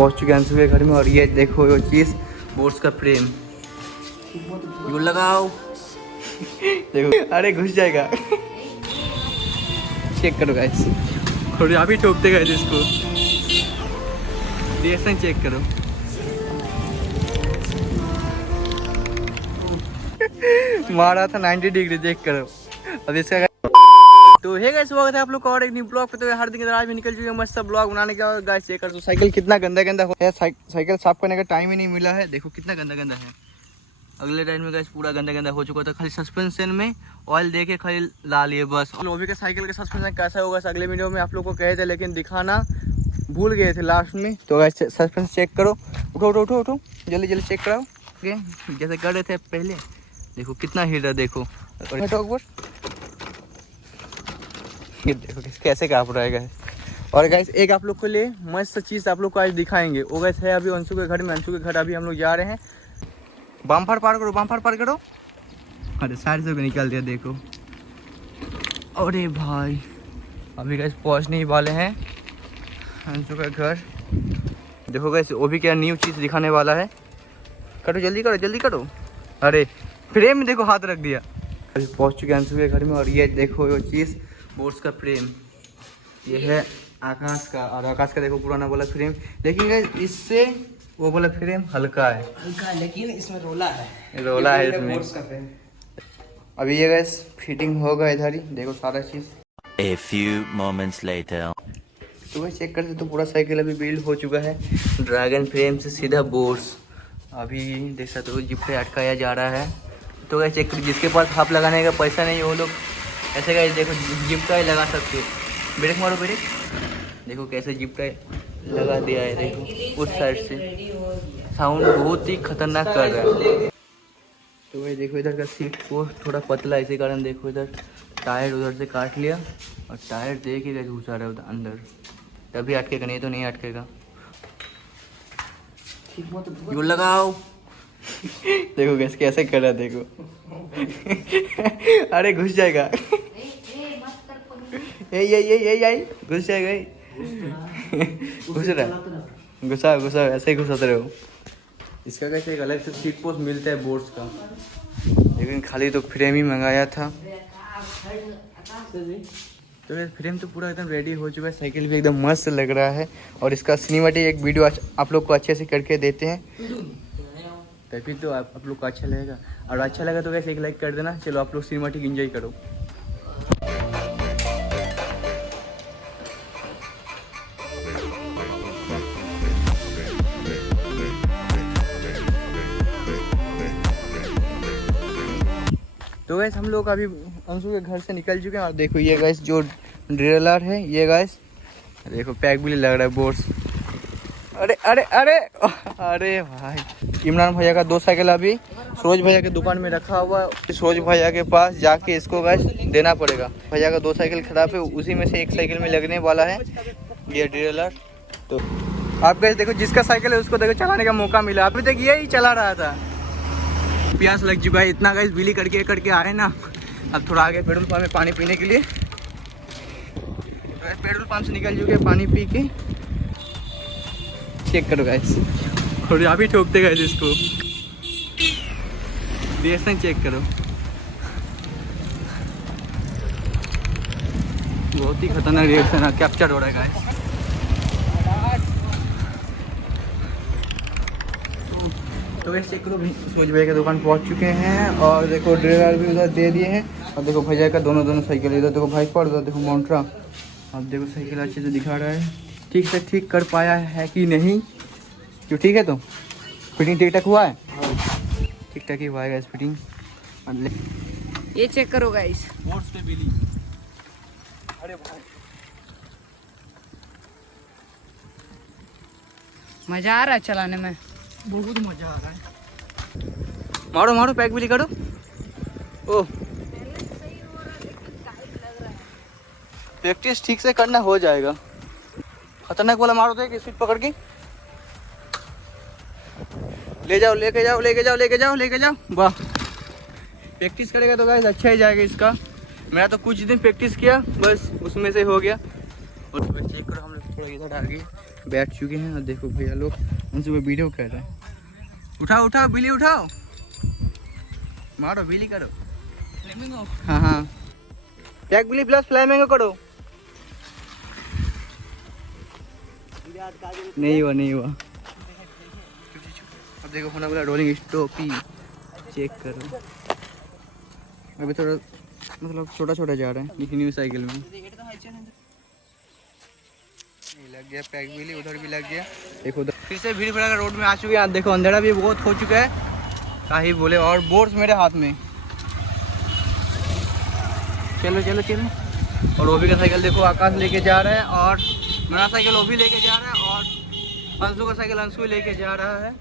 पहुंच चुके हैं अंशु के घर में और ये देखो ये चीज़ बोर्ड्स का फ्रेम यू लगाओ देखो अरे घुस जाएगा चेक करो गाइस थोड़ी अभी ठोकते गए इसको रिएक्शन चेक करो मारा था 90 डिग्री चेक करो अब इसका तो हे गाइस स्वागत है आप लोग का और एक न्यू ब्लॉग पे। तो हर दिन आज भी निकल चुके हैं मस्त ब्लॉग बनाने का। और गाइस चेक कर तो साइकिल कितना गंदा गंदा है, साइकिल साफ करने का टाइम ही नहीं मिला है। देखो कितना गंदा गंदा है। अगले टाइम में गाइस पूरा गंदा गंदा हो चुका था। खाली सस्पेंशन में ऑयल दे के खाली ला लिए बस। और लोभी के साइकिल का सस्पेंशन कैसा होगा अगले वीडियो में आप लोग को कहे थे, लेकिन दिखाना भूल गए थे लास्ट में। तो गाइस सस्पेंशन चेक करो, उठो उठो उठो उठो जल्दी जल्दी चेक कराओ जैसे कर रहे थे पहले। देखो कितना हिल रहा देखो। ये देखो कैसे काँप रहा है गाइस। और गाइस एक आप लोग के लिए मस्त चीज़ आप लोग को आज दिखाएंगे। वो गाइस है अभी अंशु के घर में। अंशु के घर अभी हम लोग जा रहे हैं। बम्पर पार करो, बम्पर पार करो। अरे साइड से निकल दिया देखो। अरे भाई अभी गाइस पहुँचने ही वाले हैं अंशु का घर। देखो गाइस वो भी क्या न्यू चीज़ दिखाने वाला है। करो जल्दी करो जल्दी करो। अरे फ्रेम में देखो हाथ रख दिया। अभी पहुँच चुके हैं अंशु के घर में और ये देखो वो चीज़ बोर्ड्स का फ्रेम। ये है आकाश का। और आकाश का देखो पुराना वाला फ्रेम, लेकिन इससे वो वाला फ्रेम हल्का है लेकिन इसमें रोला है। रोला है इसमें। बोर्ड्स का फ्रेम अभी ये गैस फिटिंग होगा इधर ही। देखो सारा चीज़। A few moments later. तो वही चेक करते तो पूरा साइकिल अभी बिल्ड हो चुका है। ड्रैगन फ्रेम से सीधा बोर्ड्स अभी देख सकते हो जिप पे अटकाया जा रहा है। तो वही चेक करिए जिसके पास हाथ लगाने का पैसा नहीं वो लोग ऐसे का देखो जिप का ही लगा सकते हो। ब्रेक मारो ब्रेक। देखो कैसे जिप का लगा दिया है। देखो उस साइड से साउंड बहुत ही खतरनाक कर रहा है। तो वही देखो इधर का सीट को थोड़ा पतला है, इसी कारण देखो इधर टायर उधर से काट लिया और टायर दे के घुसा रहा है उधर अंदर। तभी अटकेगा, नहीं तो नहीं अटकेगा। यू लगाओ देखो गैस कैसे कर रहा है देखो अरे घुस जाएगा ये घुस जाएगा घुस रहा घुसा घुसा ऐसे ही घुसाते रहो। इसका कैसे एक अलग से सीट पोस्ट मिलता है बोर्ड्स का, लेकिन खाली तो फ्रेम ही मंगाया था। तो फ्रेम तो पूरा एकदम रेडी हो चुका है। साइकिल भी एकदम मस्त लग रहा है। और इसका सिनेमैटिक एक वीडियो आप लोग को अच्छे से करके देते हैं, तभी तो आप लोग को अच्छा लगेगा। और अच्छा लगा तो वैसे एक लाइक कर देना। चलो आप लोग सिनेमैटिक एंजॉय करो। तो गैस हम लोग अभी अंशु के घर से निकल चुके हैं। और देखो ये गैस जो ड्रिलर है ये गैस देखो पैक भी लग रहा है बोर्ड्स। अरे अरे अरे अरे भाई इमरान भैया का 2 साइकिल अभी सूरज भैया की दुकान में रखा हुआ है। सूरज भैया के पास जाके इसको गैस देना पड़ेगा। भैया का 2 साइकिल खराब है, उसी में से एक साइकिल में लगने वाला है ये ड्रिलर। तो आप गैस देखो जिसका साइकिल है उसको देखो चलाने का मौका मिला। अभी तक यही चला रहा था। प्यास लग चुका है इतना गैस बिली करके आए ना। अब थोड़ा आगे पेट्रोल पंप में पानी पीने के लिए। तो पेट्रोल पंप से निकल चुके पानी पी के। चेक करो गैस थोड़ी अभी ठोकते गए इसको रिएक्शन चेक करो। बहुत ही खतरनाक रिएक्शन है कैप्चर हो रहा है गैस। तो वैसे चेक करो सूरज भैया की दुकान पहुंच चुके हैं। और देखो ड्राइवर भी उधर दे दिए हैं। और देखो भैया का दोनों साइकिल, इधर देखो भाई पर उधर देखो मोन्ट्रा। अब देखो साइकिल अच्छे से दिखा रहा है। ठीक से ठीक कर पाया है कि नहीं, क्यों ठीक है। तो फिटिंग ठीक ठाक हुआ है, ठीक ठाक ही हुआ है फिटिंग। ये चेक करो गाइस बोर्ड्स पे बिली। अरे भाई मजा आ रहा है चलाने में, बहुत मजा आ रहा है। मारो मारो पैक बिली करो। ओह प्रैक्टिस ठीक से करना हो जाएगा। खतरनाक वाला मारो तो सीट पकड़ के ले जाओ लेके जाओ लेके जाओ लेके जाओ लेके जाओ। वाह प्रैक्टिस करेगा तो गाइस अच्छा ही जाएगा इसका। मेरा तो कुछ दिन प्रैक्टिस किया बस उसमें से हो गया। और चेक करो हम लोग थोड़ा इधर आ गए बैठ चुके हैं और देखो भैया लोग उनसे वो वीडियो कर रहे हैं। उठाओ उठाओ बिल्ली उठाओ, मारो बिल्ली करो। हाँ हाँ टैग बिल्ली प्लस फ्लाइमिंगो करो। नहीं हुआ। अब देखो होना बोला रोलिंग स्टॉपी चेक करो। अभी थोड़ा मतलब छोटा जा रहा है लेकिन न्यू साइकिल में लग गया पैक भी, उधर भी लग गया। देखो उधर फिर से भीड़ भड़का रोड में आ चुके हैं। देखो अंधेरा भी बहुत हो चुका है, क्या ही बोले। और बोर्ड्स मेरे हाथ में। चलो और ओबी का साइकिल देखो आकाश लेके जा रहा है, और मेरा साइकिल ओबी लेके जा रहा है, और अंशु का साइकिल अंशु लेके जा रहा है।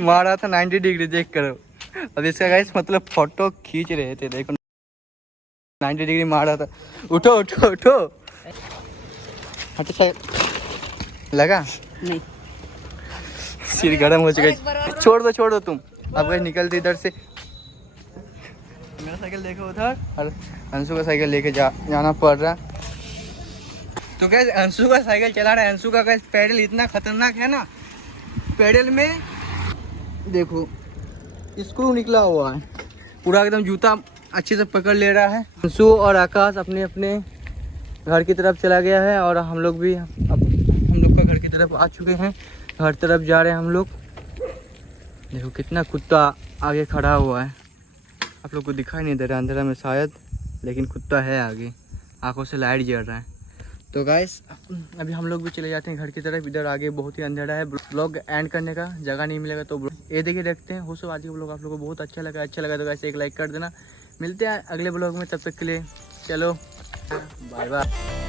मारा था 90 डिग्री, चेक करो। अब इसका गाइस मतलब फोटो खींच रहे थे, देखो 90 डिग्री मारा था। उठो हटो साइकिल लगा नहीं, सिर गर्म हो चुका है। छोड़ दो तुम। अब गाइस निकलते इधर से। मेरा साइकिल देखो उधर, और अंशु का साइकिल लेके जाना पड़ रहा। तो गाइस अंशु का साइकिल चला रहा है। अंशु का गाइस पैडल इतना खतरनाक है ना, पैडल में देखो स्क्रू निकला हुआ है पूरा, एकदम जूता अच्छे से पकड़ ले रहा है। अंशु और आकाश अपने अपने घर की तरफ चला गया है, और हम लोग भी हम लोग का घर की तरफ आ चुके हैं। घर तरफ जा रहे हैं हम लोग। देखो कितना कुत्ता आगे खड़ा हुआ है, आप लोग को दिखाई नहीं दे रहा अंधेरा में शायद, लेकिन कुत्ता है आगे, आंखों से लाइट जल रहा है। तो गाइस अभी हम लोग भी चले जाते हैं घर की तरफ। इधर आगे बहुत ही अंधेरा है, ब्लॉग एंड करने का जगह नहीं मिलेगा, तो ये देखिए देखते हैं। हो सो आज के ब्लॉग आप लोगों को बहुत अच्छा लगा तो गाइस एक लाइक कर देना। मिलते हैं अगले ब्लॉग में, तब तक के लिए चलो बाय बाय।